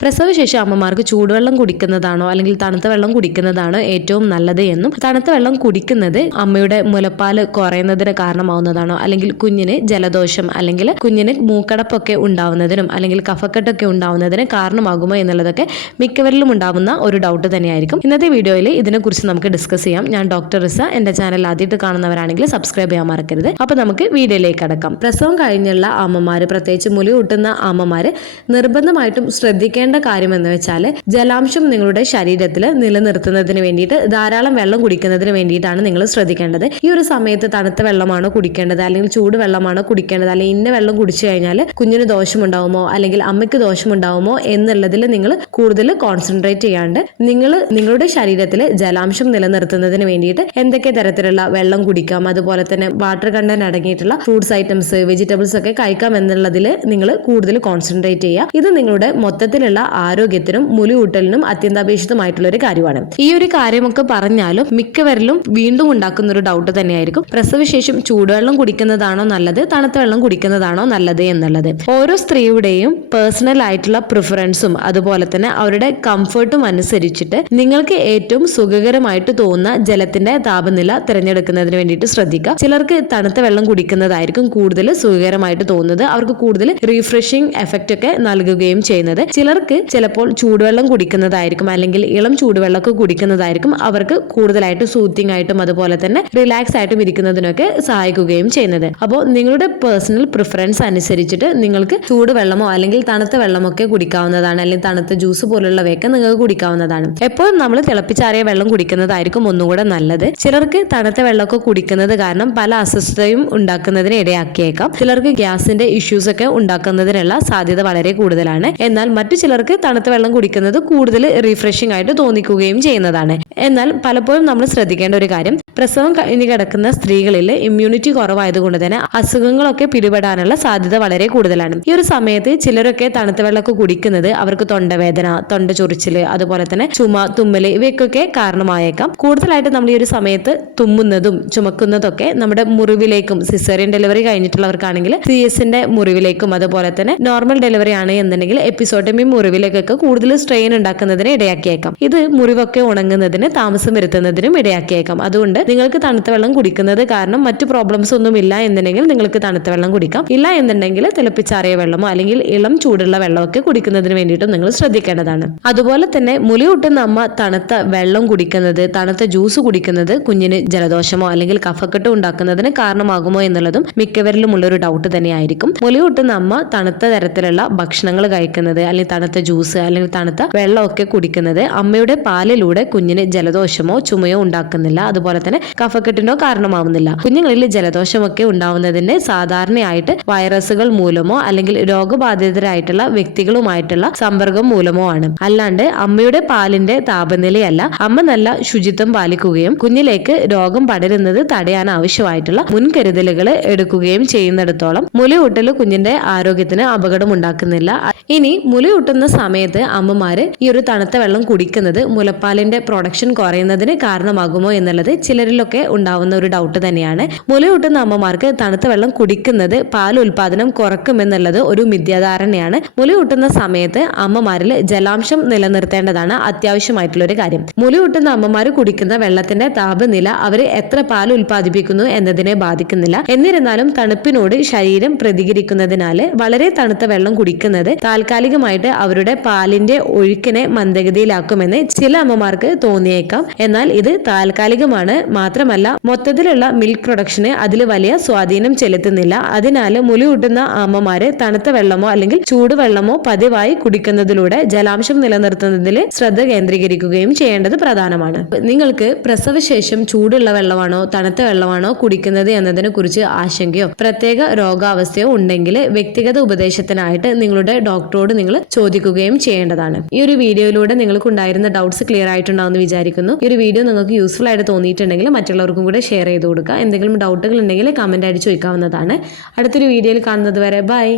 പ്രസവശേഷം അമ്മമാർക്ക് ചൂടുവെള്ളം കുടിക്കുന്നതാണോ അല്ലെങ്കിൽ തണുത്ത വെള്ളം കുടിക്കുന്നതാണോ ഏറ്റവും നല്ലത് എന്നും തണുത്ത വെള്ളം കുടിക്കുന്നത് അമ്മയുടെ മുലപ്പാൽ കുറയുന്നതിന് കാരണമാവുന്നതാണോ അല്ലെങ്കിൽ കുഞ്ഞിന് ജലദോഷം അല്ലെങ്കിൽ കുഞ്ഞിന് മൂക്കടപ്പൊക്കെ ഉണ്ടാവുന്നതിനും അല്ലെങ്കിൽ കഫക്കെട്ടൊക്കെ ഉണ്ടാവുന്നതിന് കാരണമാകുമോ എന്നുള്ളതൊക്കെ മിക്കവരിലും ഉണ്ടാവുന്ന ഒരു ഡൗട്ട് തന്നെയായിരിക്കും. ഇന്നത്തെ വീഡിയോയിൽ ഇതിനെക്കുറിച്ച് നമുക്ക് ഡിസ്കസ് ചെയ്യാം. ഞാൻ ഡോക്ടർ റിസ. എന്റെ ചാനൽ ആദ്യമായിട്ട് കാണുന്നവരാണെങ്കിൽ സബ്സ്ക്രൈബ് ചെയ്യാൻ മറക്കരുത്. അപ്പോൾ നമുക്ക് വീഡിയോയിലേക്ക് അടക്കാം പ്രസവം കഴിഞ്ഞുള്ള അമ്മമാർ പ്രത്യേകിച്ച് മുലി കൂട്ടുന്ന അമ്മമാർ നിർബന്ധമായിട്ടും ശ്രദ്ധിക്കേണ്ട കാര്യം എന്ന് വെച്ചാൽ ജലാംശം നിങ്ങളുടെ ശരീരത്തിൽ നിലനിർത്തുന്നതിന് വേണ്ടിയിട്ട് ധാരാളം വെള്ളം കുടിക്കുന്നതിന് വേണ്ടിയിട്ടാണ് നിങ്ങൾ ശ്രദ്ധിക്കേണ്ടത്. ഈ ഒരു സമയത്ത് തണുത്ത വെള്ളമാണോ കുടിക്കേണ്ടത്? അല്ലെങ്കിൽ ചൂട് വെള്ളമാണോ കുടിക്കേണ്ടത്? അല്ലെങ്കിൽ ഇന്ന വെള്ളം കുടിച്ചു കഴിഞ്ഞാൽ കുഞ്ഞിന് ദോഷമുണ്ടാവുമോ? അല്ലെങ്കിൽ അമ്മയ്ക്ക് ദോഷമുണ്ടാവുമോ? എന്നുള്ളതിൽ നിങ്ങൾ കൂടുതൽ കോൺസെൻട്രേറ്റ് ചെയ്യാണ്ട് നിങ്ങൾ നിങ്ങളുടെ ശരീരത്തിൽ ജലാംശം നിലനിർത്തുന്നതിന് വേണ്ടിയിട്ട് എന്തൊക്കെ തരത്തിലുള്ള വെള്ളം കുടിക്കാം? അതുപോലെ തന്നെ വാട്ടർ കണ്ടന്റ് അടങ്ങിയിട്ടുള്ള ഫ്രൂട്ട്സ് ഐറ്റംസ് വെജിറ്റബിൾസ് ഒക്കെ കഴിക്കാം എന്നുള്ളതിൽ നിങ്ങൾ കൂടുതൽ കോൺസെൻട്രേറ്റ് ചെയ്യുക. ഇത് നിങ്ങളുടെ മൊത്തത്തിലുള്ള ആരോഗ്യത്തിനും മുലിയൂട്ടലിനും അത്യന്താപേക്ഷിതമായിട്ടുള്ള ഒരു കാര്യമാണ്. ഈ ഒരു കാര്യമൊക്കെ പറഞ്ഞാലും മിക്കവരിലും വീണ്ടും ഉണ്ടാക്കുന്ന ഒരു ഡൗട്ട് തന്നെയായിരിക്കും. പ്രസവശേഷം ചൂടുവെള്ളം കുടിക്കുന്നതാണോ നല്ലത് തണുത്ത വെള്ളം കുടിക്കുന്നതാണോ നല്ലത് എന്നുള്ളത്. ഓരോ സ്ത്രീയുടെയും പേഴ്സണൽ ആയിട്ടുള്ള പ്രിഫറൻസും അതുപോലെ തന്നെ അവരുടെ കംഫർട്ടും അനുസരിച്ചിട്ട് നിങ്ങൾക്ക് ഏറ്റവും സുഖകരമായിട്ട് തോന്നുന്ന ജലത്തിന്റെ താപനില തിരഞ്ഞെടുക്കുന്നതിന് വേണ്ടിയിട്ട് ശ്രദ്ധിക്കുക. ചിലർക്ക് തണുത്ത വെള്ളം കുടിക്കുന്നതായിരിക്കും കൂടുതൽ സുഖകരമായിട്ട് തോന്നുന്നത്. അവർക്ക് കൂടുതൽ റീഫ്രഷിംഗ് എഫക്റ്റ് ഒക്കെ നൽകുകയും ചെയ്യുന്നത്. ചിലർക്ക് ചിലപ്പോൾ ചൂടുവെള്ളം കുടിക്കുന്നതായിരിക്കും അല്ലെങ്കിൽ ഇളം ചൂടുവെള്ളമൊക്കെ കുടിക്കുന്നതായിരിക്കും അവർക്ക് കൂടുതലായിട്ട് സൂത്തിങ് ആയിട്ടും അതുപോലെ തന്നെ റിലാക്സ് ആയിട്ടും ഇരിക്കുന്നതിനൊക്കെ സഹായിക്കുകയും ചെയ്യുന്നത്. അപ്പോൾ നിങ്ങളുടെ പേഴ്സണൽ പ്രിഫറൻസ് അനുസരിച്ചിട്ട് നിങ്ങൾക്ക് ചൂടുവെള്ളമോ അല്ലെങ്കിൽ തണുത്ത വെള്ളമൊക്കെ കുടിക്കാവുന്നതാണ് അല്ലെങ്കിൽ തണുത്ത ജ്യൂസ് പോലുള്ളവയൊക്കെ നിങ്ങൾക്ക് കുടിക്കാവുന്നതാണ്. എപ്പോഴും നമ്മൾ തിളപ്പിച്ചാറിയ വെള്ളം കുടിക്കുന്നതായിരിക്കും ഒന്നുകൂടെ നല്ലത്. ചിലർക്ക് തണുത്ത വെള്ളമൊക്കെ കുടിക്കുന്നത് കാരണം പല അസ്വസ്ഥതയും ഉണ്ടാക്കുന്നതിന് ഇടയാക്കിയേക്കാം. ചിലർക്ക് ഗ്യാസിന്റെ ഇഷ്യൂസ് ഒക്കെ ഉണ്ടാക്കുന്നതിനുള്ള സാധ്യത വളരെ കൂടുതലാണ്. എന്നാൽ മറ്റു ചിലർക്ക് തണുത്ത വെള്ളം കുടിക്കുന്നത് കൂടുതൽ റിഫ്രഷിംഗ് ആയിട്ട് തോന്നിക്കുകയും ചെയ്യുന്നതാണ്. എന്നാൽ പലപ്പോഴും നമ്മൾ ശ്രദ്ധിക്കേണ്ട ഒരു കാര്യം പ്രസവം കഴിഞ്ഞ് കിടക്കുന്ന സ്ത്രീകളിൽ ഇമ്മ്യൂണിറ്റി കുറവായതുകൊണ്ട് തന്നെ അസുഖങ്ങളൊക്കെ പിടിപെടാനുള്ള സാധ്യത വളരെ കൂടുതലാണ്. ഈ ഒരു സമയത്ത് ചിലരൊക്കെ തണുത്ത വെള്ളമൊക്കെ കുടിക്കുന്നത് അവർക്ക് തൊണ്ടവേദന തൊണ്ട ചൊറിച്ചിൽ അതുപോലെ തന്നെ ചുമ തുമ്മൽ ഇവയ്ക്കൊക്കെ കാരണമായേക്കാം. കൂടുതലായിട്ട് നമ്മൾ ഈ ഒരു സമയത്ത് തുമ്മുന്നതും ചുമക്കുന്നതൊക്കെ നമ്മുടെ മുറിവിലേക്കും സിസേറിയൻ ഡെലിവറി കഴിഞ്ഞിട്ടുള്ളവർക്കാണെങ്കിൽ സി എസിന്റെ മുറിവിലേക്കും അതുപോലെ തന്നെ നോർമൽ ഡെലിവറി ആണ് എന്നുണ്ടെങ്കിൽ എപ്പിസോട്ടമി മുറിവിലേക്കൊക്കെ കൂടുതൽ സ്ട്രെയിൻ ഉണ്ടാക്കുന്നതിന് ഇടയാക്കിയേക്കാം. ഇത് മുറിവൊക്കെ ഉണങ്ങുന്നതിന് താമസം വരുത്തുന്നതിനും ഇടയാക്കിയേക്കാം. അതുകൊണ്ട് നിങ്ങൾക്ക് തണുത്ത വെള്ളം കുടിക്കുന്നത് കാരണം മറ്റു പ്രോബ്ലംസ് ഒന്നും ഇല്ല എന്നുണ്ടെങ്കിൽ നിങ്ങൾക്ക് തണുത്ത വെള്ളം കുടിക്കാം. ഇല്ല എന്നുണ്ടെങ്കിൽ തിളപ്പിച്ചാറിയ വെള്ളമോ അല്ലെങ്കിൽ ഇളം ചൂടുള്ള വെള്ളമൊക്കെ കുടിക്കുന്നതിന് വേണ്ടിയിട്ടും നിങ്ങൾ ശ്രദ്ധിക്കേണ്ടതാണ്. അതുപോലെ തന്നെ മുലി കൂട്ടുന്ന അമ്മ തണുത്ത വെള്ളം കുടിക്കുന്നത് തണുത്ത ജ്യൂസ് കുടിക്കുന്നത് കുഞ്ഞിന് ജലദോഷമോ അല്ലെങ്കിൽ കഫക്കെട്ട് ഉണ്ടാക്കുന്നതിന് കാരണമാകുമോ എന്നുള്ളതും മിക്കവരിലും ഉള്ളൊരു ഡൗട്ട് തന്നെയായിരിക്കും. മുലി കൂട്ടുന്ന അമ്മ തണുത്ത തരത്തിലുള്ള ഭക്ഷണങ്ങൾ കഴിക്കുന്നത് അല്ലെങ്കിൽ തണുത്ത ജ്യൂസ് അല്ലെങ്കിൽ തണുത്ത വെള്ളമൊക്കെ കുടിക്കുന്നത് അമ്മയുടെ പാലിലൂടെ കുഞ്ഞിന് ജലദോഷമോ ചുമയോ ഉണ്ടാക്കുന്നില്ല. അതുപോലെ തന്നെ കഫക്കെട്ടിനോ കാരണമാവുന്നില്ല. കുഞ്ഞുങ്ങളിൽ ജലദോഷമൊക്കെ ഉണ്ടാവുന്നതിന് സാധാരണയായിട്ട് വൈറസുകൾ മൂലമോ അല്ലെങ്കിൽ രോഗബാധിതരായിട്ടുള്ള വ്യക്തികളുമായിട്ടുള്ള സമ്പർക്കം മൂലമോ ആണ്. അല്ലാണ്ട് അമ്മയുടെ പാലിന്റെ താപനിലയല്ല. അമ്മ നല്ല ശുചിത്വം പാലിക്കുകയും കുഞ്ഞിലേക്ക് രോഗം പടരുന്നത് തടയാൻ ആവശ്യമായിട്ടുള്ള മുൻകരുതലുകൾ എടുക്കുകയും ചെയ്യുന്നിടത്തോളം മുലയൂട്ടൽ കുഞ്ഞിന്റെ ആരോഗ്യത്തിന് അപകടമുണ്ടാക്കുന്നില്ല ഇനി മുലയൂട്ടുന്ന സമയത്ത് അമ്മമാര് ഈ ഒരു തണുത്ത വെള്ളം കുടിക്കുന്നത് മുലപ്പാലിന്റെ പ്രൊഡക്ഷൻ കുറയുന്നതിന് കാരണമാകുമോ എന്നുള്ളത് ചിലരിലൊക്കെ ഉണ്ടാവുന്ന ഒരു ഡൗട്ട് തന്നെയാണ്. മുലയൂട്ടുന്ന അമ്മമാർക്ക് തണുത്ത വെള്ളം കുടിക്കുന്നത് പാൽ ഉൽപാദനം കുറക്കുമെന്നുള്ളത് ഒരു മിഥ്യാധാരണയാണ്. മുലയൂട്ടുന്ന സമയത്ത് അമ്മമാരിൽ ജലാംശം നിലനിർത്തേണ്ടതാണ് അത്യാവശ്യമായിട്ടുള്ള ഒരു കാര്യം മുലയൂട്ടുന്ന അമ്മമാർ കുടിക്കുന്ന വെള്ളത്തിന്റെ താപനില അവർ എത്ര പാൽ ഉൽപ്പാദിപ്പിക്കുന്നു എന്നതിനെ ബാധിക്കുന്നില്ല. എന്നിരുന്നാലും തണുപ്പിനോട് ശരീരം പ്രതികരിക്കുന്നതിനാൽ വളരെ തണുത്ത വെള്ളം കുടിക്കുന്നത് താൽക്കാലികമായിട്ട് അവരുടെ പാലിന്റെ ഒഴുക്കിനെ മന്ദഗതിയിലാക്കുമെന്ന് ചില അമ്മമാർക്ക് തോന്നിയേക്കാം എന്നാൽ ഇത് താൽക്കാലികമാണ്. മാത്രമല്ല മൊത്തത്തിലുള്ള മിൽക്ക് പ്രൊഡക്ഷന് അതിൽ വലിയ സ്വാധീനം ചെലുത്തുന്നില്ല. അതിനാൽ മുലയൂട്ടുന്ന അമ്മമാര് തണുത്ത വെള്ളമോ അല്ലെങ്കിൽ ചൂടുവെള്ളമോ പതിവായി കുടിക്കുന്നതിലൂടെ ജലാംശം നിലനിർത്തുന്നതിൽ ശ്രദ്ധ കേന്ദ്രീകരിക്കുകയും ചെയ്യേണ്ടത് പ്രധാനമാണ്. നിങ്ങൾക്ക് പ്രസവശേഷം ചൂടുള്ള വെള്ളമാണോ തണുത്ത വെള്ളമാണോ കുടിക്കുന്നത് എന്നതിനെ കുറിച്ച് ആശങ്കയോ പ്രത്യേക രോഗാവസ്ഥയോ ഉണ്ടെങ്കിൽ വ്യക്തിഗത ഉപദേശത്തിനായിട്ട് നിങ്ങളുടെ ഡോക്ടറോട് നിങ്ങൾ ചോദിക്കുകയും ചെയ്യേണ്ടതാണ്. ഈ ഒരു വീഡിയോയിലൂടെ നിങ്ങൾക്ക് ഉണ്ടായിരുന്ന ഡൗട്ട്സ് ക്ലിയർ ആയിട്ടുണ്ടാവുമെന്ന് വിചാരിക്കുന്നു. ഈ ഒരു വീഡിയോ നിങ്ങൾക്ക് യൂസ്ഫുൾ ആയിട്ട് തോന്നിയിട്ടുണ്ടെങ്കിൽ മറ്റുള്ളവർക്കും കൂടെ ഷെയർ ചെയ്ത് കൊടുക്കുക. എന്തെങ്കിലും ഡൗട്ടുകൾ ഉണ്ടെങ്കിൽ കമന്റ് അടിച്ച് ചോദിക്കാവുന്നതാണ്. അടുത്തൊരു വീഡിയോയിൽ കാണുന്നത് വരെ ബൈ